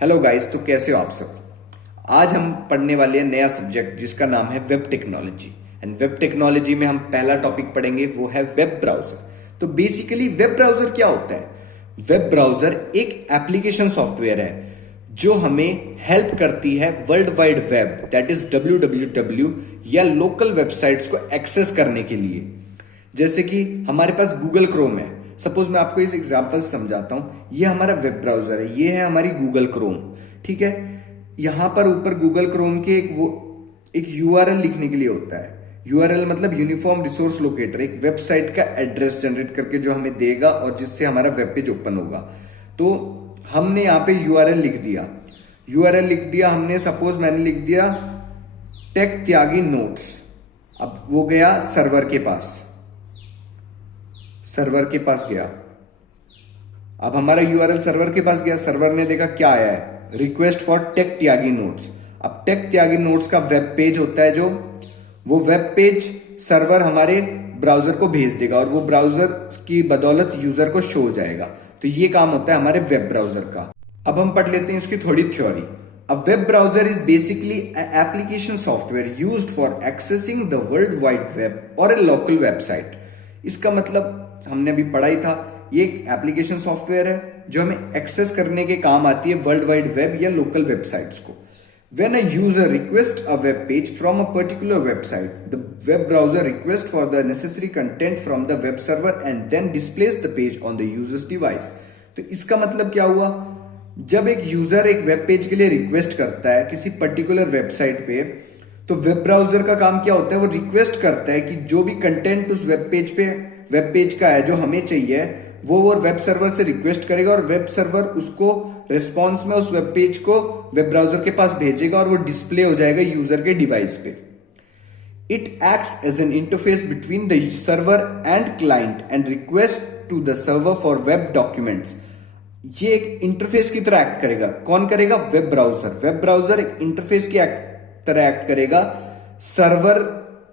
Hello guys, तो कैसे हो आप सब। आज हम पढ़ने वाले हैं नया सब्जेक्ट जिसका नाम है web technology. And web technology में हम पहला टॉपिक पढ़ेंगे, वो है वेब ब्राउजर। तो बेसिकली वेब ब्राउजर क्या होता है? वेब ब्राउजर एक एप्लीकेशन सॉफ्टवेयर है जो हमें हेल्प करती है world wide web, that is www या लोकल वेबसाइट्स को एक्सेस करने के लिए। जैसे कि हमारे पास गूगल क्रोम है। सपोज मैं आपको इस एग्जांपल से समझाता हूं। ये हमारा वेब ब्राउजर है, ये है हमारी गूगल क्रोम। ठीक है। यहां पर ऊपर गूगल क्रोम के एक यूआरएल लिखने के लिए होता है। यूआरएल मतलब यूनिफॉर्म रिसोर्स लोकेटर, एक वेबसाइट का एड्रेस जनरेट करके जो हमें देगा और जिससे हमारा वेब पेज ओपन होगा। तो हमने यहाँ पे यूआरएल लिख दिया। यूआरएल लिख दिया हमने, सपोज मैंने लिख दिया टेक त्यागी नोट्स। अब वो गया सर्वर के पास, सर्वर के पास गया। अब हमारा यूआरएल सर्वर के पास गया, सर्वर ने देखा क्या आया है, request for tech Tyagi notes. अब टेक त्यागी नोट्स का वेब पेज होता है, जो वो वेब पेज सर्वर हमारे ब्राउजर को भेज देगा और वो ब्राउजर की बदौलत यूजर को शो हो जाएगा। तो ये काम होता है हमारे वेब ब्राउजर का। अब हम पढ़ लेते हैं इसकी थोड़ी theory. A web browser is basically an application software used for accessing the World Wide Web or a local website। इसका मतलब हमने अभी पढ़ा ही था, ये एक एप्लीकेशन सॉफ्टवेयर है जो हमें एक्सेस करने के काम आती है वर्ल्ड वाइड वेब या लोकल वेबसाइट्स को। When a user requests a web page from a particular website, the web browser requests for the necessary content from the web server and then displays the page on the user's device। तो इसका मतलब क्या हुआ? जब एक user एक web page के लिए रिक्वेस्ट करता है किसी पर्टिकुलर वेबसाइट पे, तो वेब ब्राउजर का काम क्या होता है? वो रिक्वेस्ट करता है कि जो भी कंटेंट उस वेब पेज का है जो हमें चाहिए, वो वेब सर्वर से रिक्वेस्ट करेगा और वेब सर्वर उसको रिस्पॉन्स में उस वेब पेज को वेब ब्राउजर के पास भेजेगा और वो डिस्प्ले हो जाएगा यूजर के डिवाइस पे। It acts as an interface between the server and client and request to the server for web documents. ये एक इंटरफेस की तरह एक्ट करेगा। कौन करेगा? Web browser. वेब ब्राउजर एक इंटरफेस की तरह एक्ट करेगा सर्वर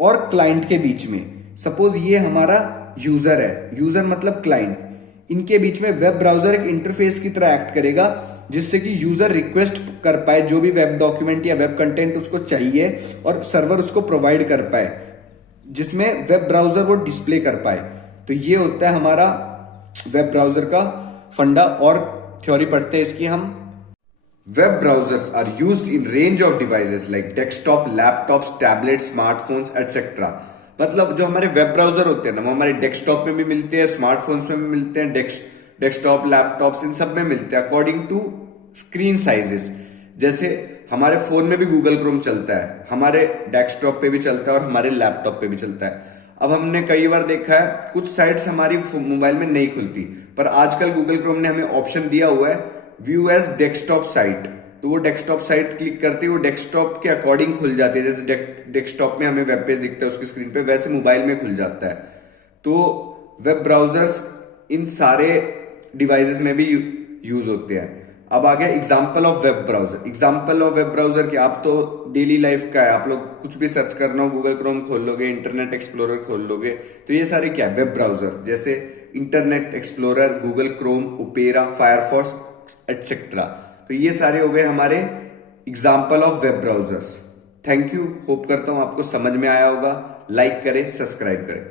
और क्लाइंट के बीच में। सपोज ये हमारा यूजर है, यूजर मतलब क्लाइंट, इनके बीच में वेब ब्राउजर एक इंटरफेस की तरह एक्ट करेगा जिससे कि यूजर रिक्वेस्ट कर पाए जो भी वेब डॉक्यूमेंट या वेब कंटेंट उसको चाहिए और सर्वर उसको प्रोवाइड कर पाए, जिसमें वेब ब्राउजर वो डिस्प्ले कर पाए। तो ये होता है हमारा वेब ब्राउजर का फंडा। और थ्योरी पढ़ते हैं इसकी हम। Web browsers are used in range of devices like desktop, laptops, tablet, smartphones etcetera. मतलब जो हमारे वेब ब्राउजर होते हैं ना, वो हमारे डेस्कटॉप में भी मिलते हैं, स्मार्टफोन्स में भी मिलते हैं, डेस्कटॉप, लैपटॉप्स, इन सब में मिलते हैं अकॉर्डिंग टू स्क्रीन साइजेस। जैसे हमारे फोन में भी गूगल क्रोम चलता है, हमारे डेस्कटॉप पे भी चलता है और हमारे लैपटॉप पे भी चलता है। अब हमने कई बार देखा है कुछ साइट्स हमारी मोबाइल में नहीं खुलती, पर आजकल गूगल क्रोम ने हमें ऑप्शन दिया हुआ है व्यू एज डेस्कटॉप साइट। तो वो डेस्कटॉप साइट क्लिक करते ही वो डेस्कटॉप के अकॉर्डिंग खुल जाती है। जैसे डेस्कटॉप में हमें वेब पेज दिखता है उसकी स्क्रीन पे, वैसे मोबाइल में खुल जाता है। तो वेब ब्राउजर्स इन सारे डिवाइसेस में भी यूज होते हैं। अब आ गया example of web browser. Example of web browser की आप तो डेली लाइफ का है, आप लोग कुछ भी सर्च करना हो गूगल क्रोम खोल लोगे, इंटरनेट एक्सप्लोरर खोल लोगे, तो ये सारे क्या है? Web browser. जैसे Internet Explorer, Google Chrome, Opera, Firefox etcetera. तो ये सारे हो गए हमारे example of web browsers. Thank you, hope करता हूं आपको समझ में आया होगा। लाइक करें, सब्सक्राइब करें।